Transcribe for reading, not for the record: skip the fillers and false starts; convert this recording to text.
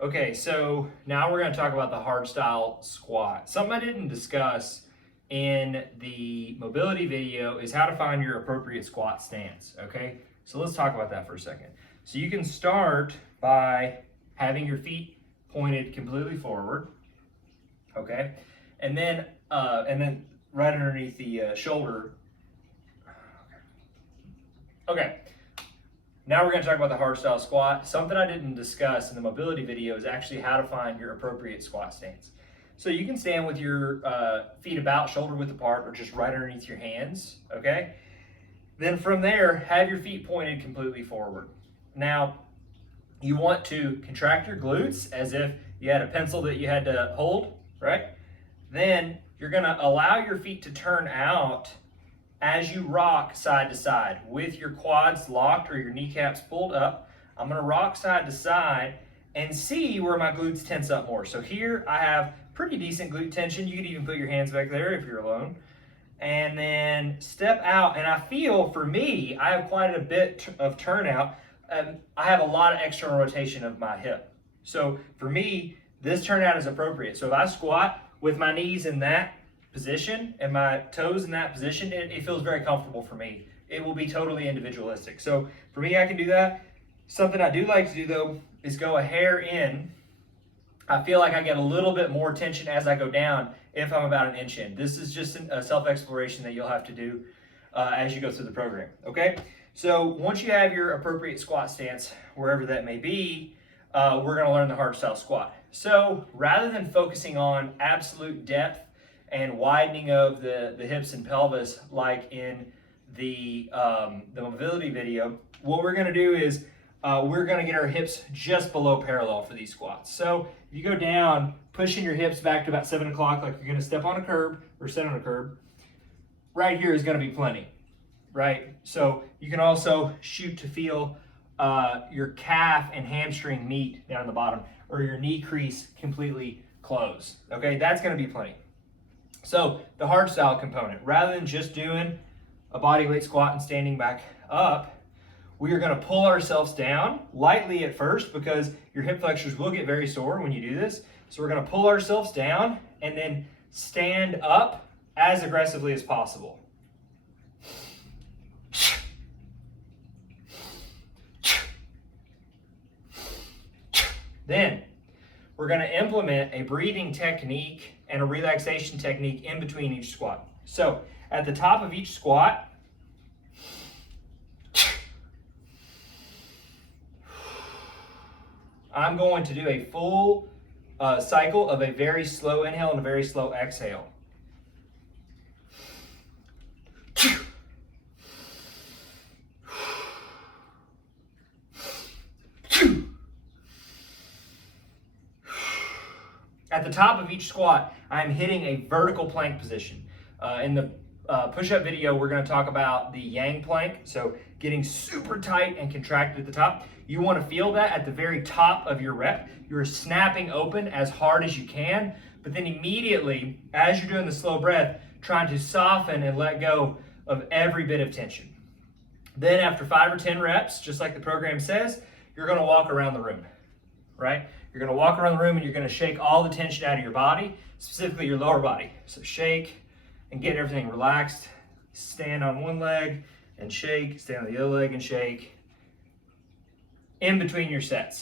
Okay, so now we're going to talk about the hardstyle squat. Something I didn't discuss in the mobility video is how to find your appropriate squat stance, okay? So let's talk about that for a second. So you can start by having your feet pointed completely forward, okay? And then right underneath the shoulder. Okay. Now we're going to talk about the hardstyle squat. Something I didn't discuss in the mobility video is actually how to find your appropriate squat stance. So you can stand with your feet about shoulder width apart or just right underneath your hands, okay? Then from there, have your feet pointed completely forward. Now, you want to contract your glutes as if you had a pencil that you had to hold, right? Then you're going to allow your feet to turn out as you rock side to side with your quads locked or your kneecaps pulled up. I'm going to rock side to side and see where my glutes tense up more. So here I have pretty decent glute tension. You could even put your hands back there if you're alone. And then step out, and I feel, for me, I have quite a bit of turnout. I have a lot of external rotation of my hip. So for me, this turnout is appropriate. So if I squat with my knees in that position and my toes in that position, it feels very comfortable for me. It will be totally individualistic. So for me, I can do that. Something I do like to do though is go a hair in. I feel like I get a little bit more tension as I go down if I'm about an inch in. This is just a self-exploration that you'll have to do as you go through the program, okay? So once you have your appropriate squat stance, wherever that may be, we're gonna learn the hardstyle squat. So rather than focusing on absolute depth and widening of the hips and pelvis like in the mobility video, what we're gonna do is we're gonna get our hips just below parallel for these squats. So if you go down, pushing your hips back to about 7 o'clock, like you're gonna step on a curb or sit on a curb, right here is gonna be plenty, right? So you can also shoot to feel your calf and hamstring meet down the bottom, or your knee crease completely close, okay? That's gonna be plenty. So the hardstyle component, rather than just doing a bodyweight squat and standing back up, we are going to pull ourselves down lightly at first because your hip flexors will get very sore when you do this. So we're going to pull ourselves down and then stand up as aggressively as possible. Then we're going to implement a breathing technique and a relaxation technique in between each squat. So at the top of each squat, I'm going to do a full cycle of a very slow inhale and a very slow exhale. At the top of each squat, I'm hitting a vertical plank position. In the push-up video, we're going to talk about the yang plank, so getting super tight and contracted at the top. You want to feel that at the very top of your rep. You're snapping open as hard as you can, but then immediately, as you're doing the slow breath, trying to soften and let go of every bit of tension. Then after 5 or 10 reps, just like the program says, you're going to walk around the room, right? You're going to walk around the room and you're going to shake all the tension out of your body, specifically your lower body. So shake and get everything relaxed. Stand on one leg and shake, stand on the other leg and shake in between your sets.